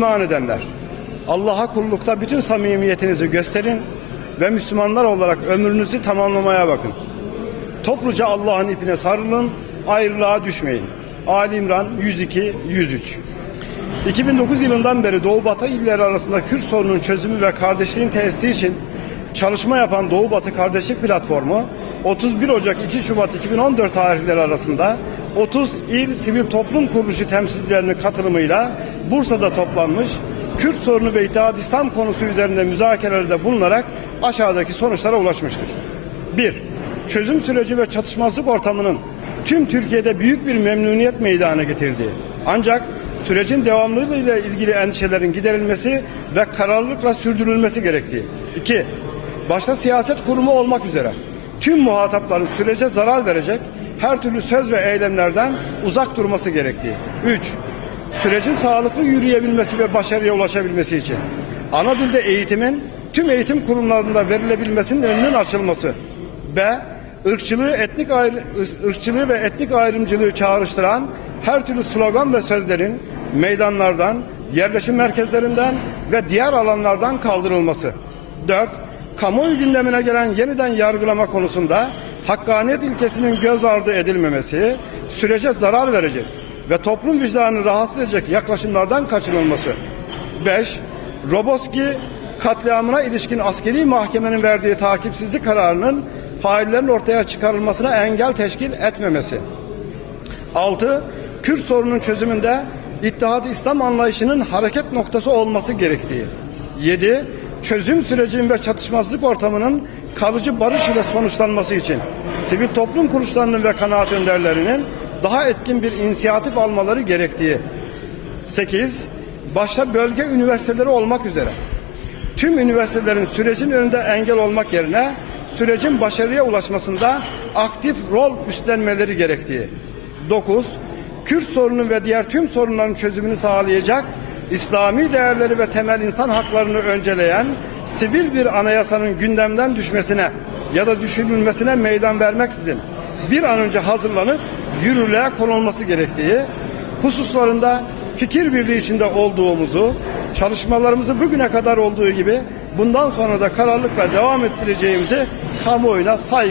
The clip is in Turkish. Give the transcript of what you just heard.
iman edenler, Allah'a kullukta bütün samimiyetinizi gösterin ve Müslümanlar olarak ömrünüzü tamamlamaya bakın. Topluca Allah'ın ipine sarılın, ayrılığa düşmeyin. Ali İmran 102-103. 2009 yılından beri Doğu Batı illeri arasında Kürt sorunun çözümü ve kardeşliğin tesisi için çalışma yapan Doğu Batı Kardeşlik Platformu 31 Ocak 2 Şubat 2014 tarihleri arasında 30 il sivil toplum kuruluşu temsilcilerinin katılımıyla Bursa'da toplanmış, Kürt sorunu ve İttihat İslam konusu üzerinde müzakerelerde bulunarak aşağıdaki sonuçlara ulaşmıştır. 1. Çözüm süreci ve çatışmazlık ortamının tüm Türkiye'de büyük bir memnuniyet meydana getirdiği, ancak sürecin devamlılığı ile ilgili endişelerin giderilmesi ve kararlılıkla sürdürülmesi gerektiği. 2. Başta siyaset kurumu olmak üzere tüm muhatapların sürece zarar verecek her türlü söz ve eylemlerden uzak durması gerektiği. 3. Sürecin sağlıklı yürüyebilmesi ve başarıya ulaşabilmesi için ana dilde eğitimin tüm eğitim kurumlarında verilebilmesinin önünün açılması ve ırkçılığı ve etnik ayrımcılığı çağrıştıran her türlü slogan ve sözlerin meydanlardan, yerleşim merkezlerinden ve diğer alanlardan kaldırılması. 4. Kamuoyu gündemine gelen yeniden yargılama konusunda hakkaniyet ilkesinin göz ardı edilmemesi, sürece zarar verecek ve toplum vicdanını rahatsız edecek yaklaşımlardan kaçınılması. 5. Roboski katliamına ilişkin askeri mahkemenin verdiği takipsizlik kararının faillerin ortaya çıkarılmasına engel teşkil etmemesi. 6. Kürt sorunun çözümünde İttihat-ı İslam anlayışının hareket noktası olması gerektiği. 7. Çözüm sürecinin ve çatışmazlık ortamının kalıcı barış ile sonuçlanması için sivil toplum kuruluşlarının ve kanaat önderlerinin daha etkin bir inisiyatif almaları gerektiği. 8. Başta bölge üniversiteleri olmak üzere tüm üniversitelerin sürecin önünde engel olmak yerine sürecin başarıya ulaşmasında aktif rol üstlenmeleri gerektiği. 9. Kürt sorunun ve diğer tüm sorunların çözümünü sağlayacak İslami değerleri ve temel insan haklarını önceleyen sivil bir anayasanın gündemden düşmesine ya da düşünülmesine meydan vermeksizin bir an önce hazırlanıp yürürlüğe konulması gerektiği hususlarında fikir birliği içinde olduğumuzu, çalışmalarımızı bugüne kadar olduğu gibi bundan sonra da kararlılıkla devam ettireceğimizi kamuoyuna